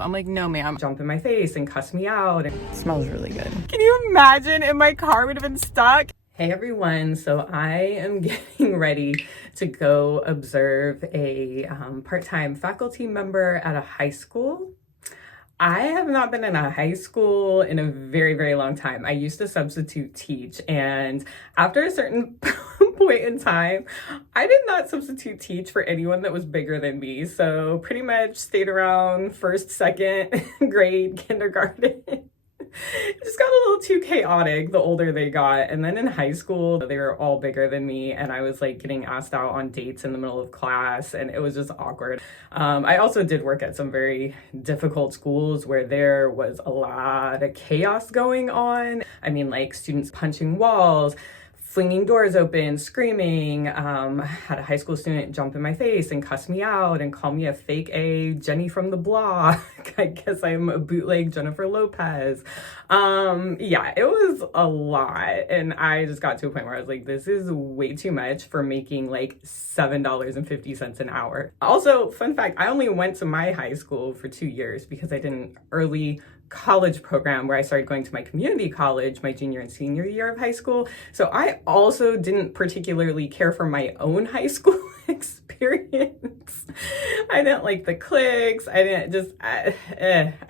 I'm like, no ma'am. Jump in my face and cuss me out. It smells really good. Can you imagine if my car would have been stuck? Hey everyone, so I am getting ready to go observe a part-time faculty member at a high school. I have not been in a high school in a very, very long time. I used to substitute teach, and after a certain point in time, I did not substitute teach for anyone that was bigger than me. So pretty much stayed around first, second grade, kindergarten. It just got a little too chaotic the older they got. And then in high school, they were all bigger than me, and I was like getting asked out on dates in the middle of class, and it was just awkward. I also did work at some very difficult schools where there was a lot of chaos going on. I mean, like students punching walls, flinging doors open, screaming. Had a high school student jump in my face and cuss me out and call me a fake A Jenny from the block. I guess I'm a bootleg Jennifer Lopez. Yeah, it was a lot. And I just got to a point where I was like, this is way too much for making like $7.50 an hour. Also, fun fact, I only went to my high school for 2 years because I did an early college program where I started going to my community college my junior and senior year of high school. So I also didn't particularly care for my own high school experience. I didn't like the cliques. I didn't just, I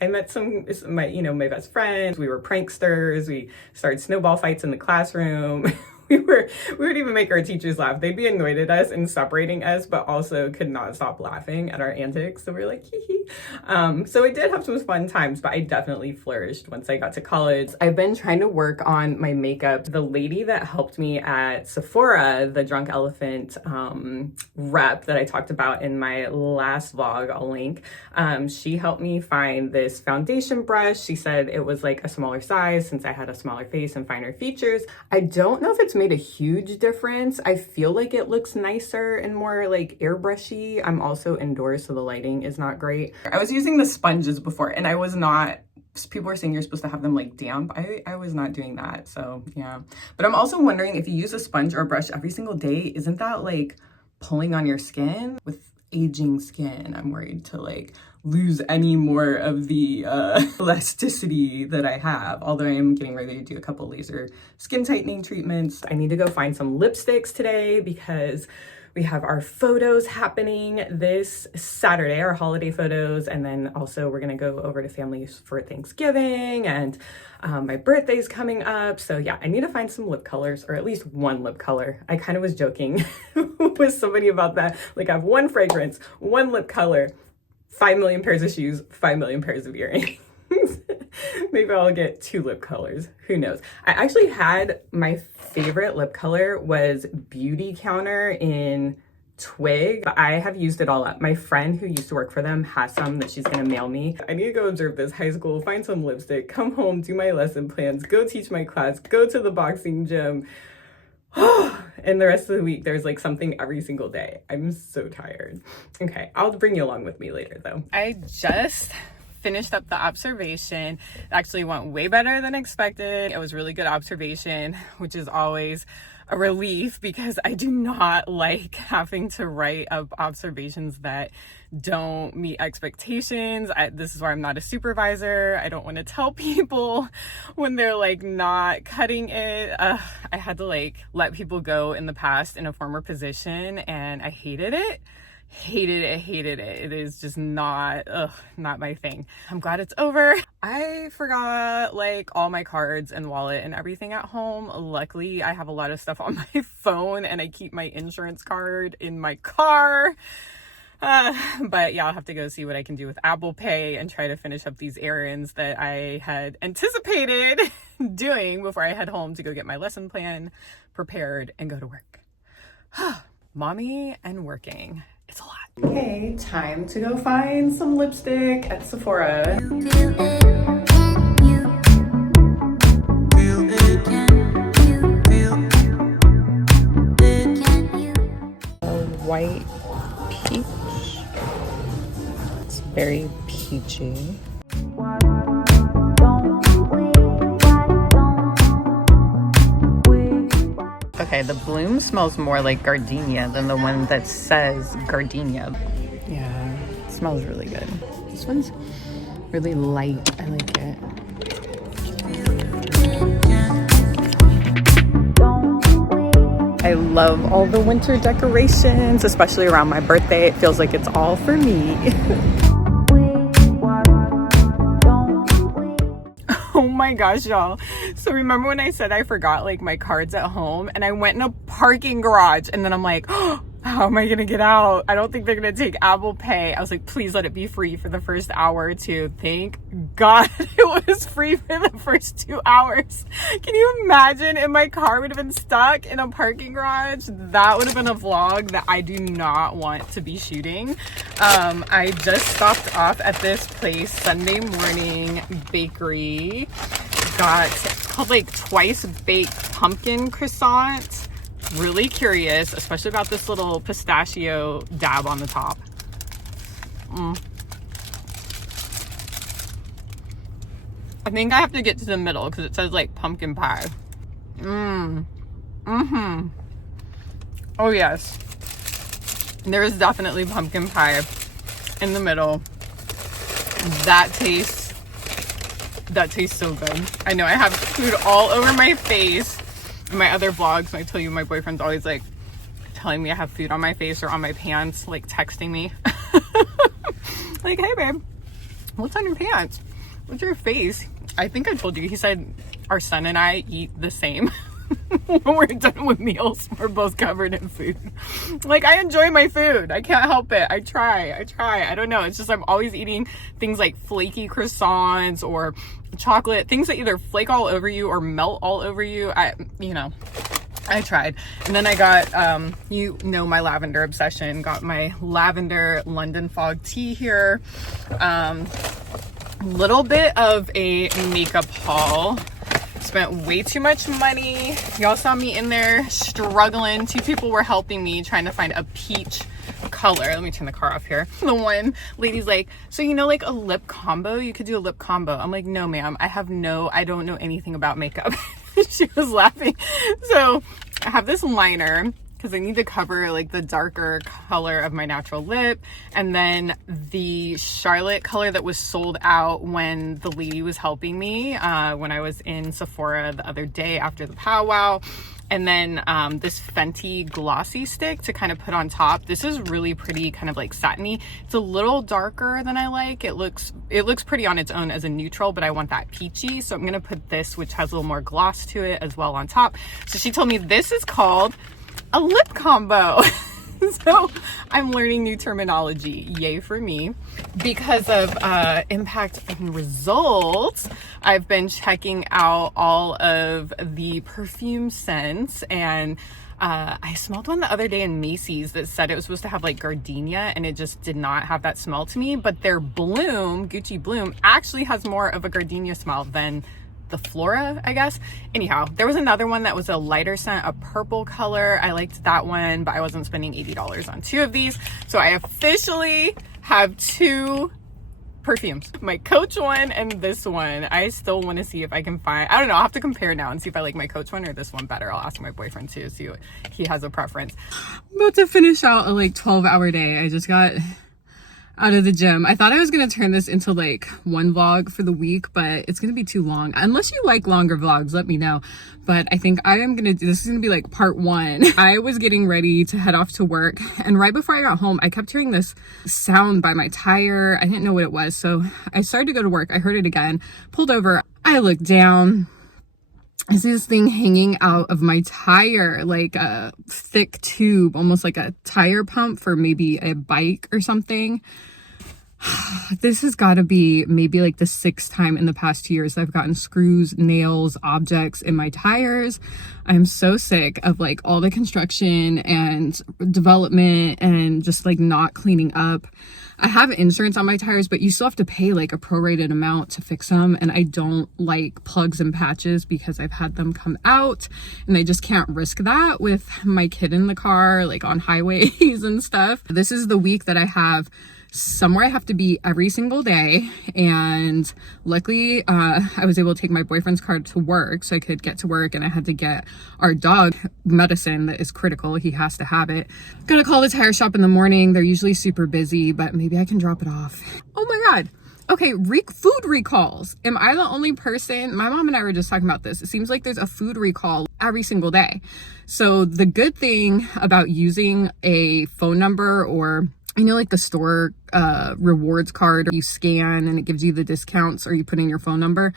met my best friends. We were pranksters. We started snowball fights in the classroom. We would even make our teachers laugh. They'd be annoyed at us and separating us, but also could not stop laughing at our antics. So we were like, hee hee. So I did have some fun times, but I definitely flourished once I got to college. I've been trying to work on my makeup. The lady that helped me at Sephora, the Drunk Elephant rep that I talked about in my last vlog, I'll link, she helped me find this foundation brush. She said it was like a smaller size since I had a smaller face and finer features. I don't know if it's made a huge difference. I feel like it looks nicer and more like airbrushy. I'm also indoors, so the lighting is not great. I was using the sponges before, and I was not, people were saying you're supposed to have them like damp. I was not doing that, so yeah. But I'm also wondering, if you use a sponge or a brush every single day, isn't that like pulling on your skin? With aging skin, I'm worried to like lose any more of the elasticity that I have, although I am getting ready to do a couple laser skin tightening treatments. I need to go find some lipsticks today because we have our photos happening this Saturday, our holiday photos, and then also we're gonna go over to families for Thanksgiving, and my birthday's coming up. So yeah, I need to find some lip colors, or at least one lip color. I kind of was joking with somebody about that. Like, I have one fragrance, one lip color, 5 million pairs of shoes, 5 million pairs of earrings. Maybe I'll get 2 lip colors. Who knows? I actually had, my favorite lip color was Beauty Counter in Twig. I have used it all up. My friend who used to work for them has some that she's gonna mail me. I need to go observe this high school, find some lipstick, come home, do my lesson plans, go teach my class, go to the boxing gym. And the rest of the week, there's like something every single day. I'm so tired. Okay, I'll bring you along with me later though. I just finished up the observation. It actually went way better than expected. It was really good observation, which is always a relief because I do not like having to write up observations that don't meet expectations. This is why I'm not a supervisor. I don't want to tell people when they're like not cutting it. I had to like let people go in the past in a former position, and I hated it. Hated it. It is just not my thing. I'm glad it's over. I forgot like all my cards and wallet and everything at home. Luckily, I have a lot of stuff on my phone, and I keep my insurance card in my car. But yeah, I'll have to go see what I can do with Apple Pay and try to finish up these errands that I had anticipated doing before I head home to go get my lesson plan prepared and go to work. Mommy and working. It's a lot. Okay, time to go find some lipstick at Sephora. White peach. It's very peachy. Okay, the bloom smells more like gardenia than the one that says gardenia. Yeah, it smells really good. This one's Really light. I like it. I love all the winter decorations, especially around my birthday. It feels like it's all for me. Oh my gosh, y'all. So remember when I said I forgot like my cards at home and I went in a parking garage and then I'm like, oh, how am I gonna get out? I don't think they're gonna take Apple Pay. I was like, please let it be free for the first hour or two. Thank God it was free for the first 2 hours. Can you imagine if my car would have been stuck in a parking garage? That would have been a vlog that I do not want to be shooting. I just stopped off at this place, Sunday Morning Bakery. Got called like Twice Baked Pumpkin Croissant. Really curious, especially about this little pistachio dab on the top. I think I have to get to the middle because it says like pumpkin pie. Oh yes, there is definitely pumpkin pie in the middle. That tastes so good. I know I have food all over my face. In my other vlogs, I tell you, my boyfriend's always like telling me I have food on my face or on my pants, like texting me. Like, hey babe, what's on your pants? What's your face? I think I told you, he said our son and I eat the same. When we're done with meals, we're both covered in food. Like, I enjoy my food. I can't help it. I try. I don't know. It's just I'm always eating things like flaky croissants or chocolate, things that either flake all over you or melt all over you. I tried. And then I got, my lavender obsession. Got my lavender London Fog tea here. Little bit of a makeup haul. Spent way too much money. Y'all saw me in there struggling. 2 people were helping me trying to find a peach color. Let me turn the car off here. The one lady's like, so like a lip combo? You could do a lip combo. I'm like, no ma'am, I don't know anything about makeup. She was laughing. So I have this liner because I need to cover like the darker color of my natural lip, and then the Charlotte color that was sold out when the lady was helping me when I was in Sephora the other day after the powwow. And then this Fenty glossy stick to kind of put on top. This is really pretty, kind of like satiny. It's a little darker than I like. It looks pretty on its own as a neutral, but I want that peachy. So I'm gonna put this, which has a little more gloss to it, as well on top. So she told me this is called a lip combo. So I'm learning new terminology. Yay for me. Because of impact and results, I've been checking out all of the perfume scents, and I smelled one the other day in Macy's that said it was supposed to have like gardenia, and it just did not have that smell to me. But their Bloom, Gucci Bloom, actually has more of a gardenia smell than the Flora, I guess. Anyhow, there was another one that was a lighter scent, a purple color. I liked that one, but I wasn't spending $80 on 2 of these. So I officially have 2 perfumes, my Coach one and this one. I still want to see if I can find, I don't know, I'll have to compare now and see if I like my Coach one or this one better. I'll ask my boyfriend too, see what he has a preference. I'm about to finish out a like 12-hour day. I just got out of the gym. I thought I was gonna turn this into like one vlog for the week, but it's gonna be too long. Unless you like longer vlogs, let me know. But I think I am gonna do this. Is gonna be like part 1. I was getting ready to head off to work, and right before I got home, I kept hearing this sound by my tire. I didn't know what it was, so I started to go to work. I heard it again, pulled over. I looked down. I see this thing hanging out of my tire, like a thick tube, almost like a tire pump for maybe a bike or something. This has got to be maybe like the 6th time in the past 2 years I've gotten screws, nails, objects in my tires. I'm so sick of like all the construction and development and just like not cleaning up. I have insurance on my tires, but you still have to pay like a prorated amount to fix them. And I don't like plugs and patches because I've had them come out, and I just can't risk that with my kid in the car, like on highways and stuff. This is the week that I have somewhere I have to be every single day, and luckily I was able to take my boyfriend's car to work so I could get to work, and I had to get our dog medicine that is critical. He has to have it. Gonna call the tire shop in the morning. They're usually super busy, but maybe I can drop it off. Oh my god, Okay, food recalls. Am I the only person? My mom and I were just talking about this. It seems like there's a food recall every single day. So the good thing about using a phone number, or like the store rewards card, or you scan and it gives you the discounts, or you put in your phone number,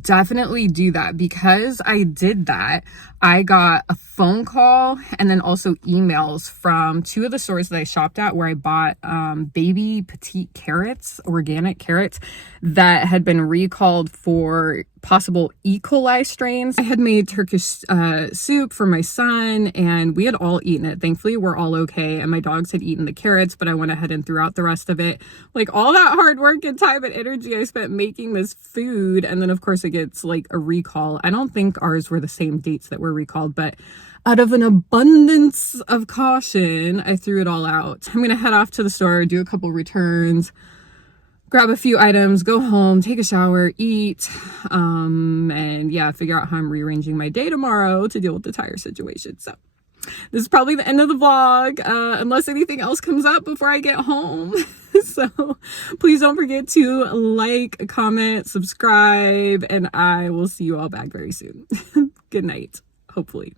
definitely do that. Because I did that, I got a phone call and then also emails from 2 of the stores that I shopped at, where I bought baby petite carrots, organic carrots, that had been recalled for possible E. coli strains. I had made Turkish soup for my son, and we had all eaten it. Thankfully, we're all okay, and my dogs had eaten the carrots, but I went ahead and threw out the rest of it. Like, all that hard work and time and energy I spent making this food, and then of course it gets like a recall. I don't think ours were the same dates that were recalled, but out of an abundance of caution, I threw it all out. I'm gonna head off to the store, do a couple returns, grab a few items, go home, take a shower, eat, and yeah, figure out how I'm rearranging my day tomorrow to deal with the tire situation. So this is probably the end of the vlog, unless anything else comes up before I get home. So please don't forget to like, comment, subscribe, and I will see you all back very soon. Good night, hopefully.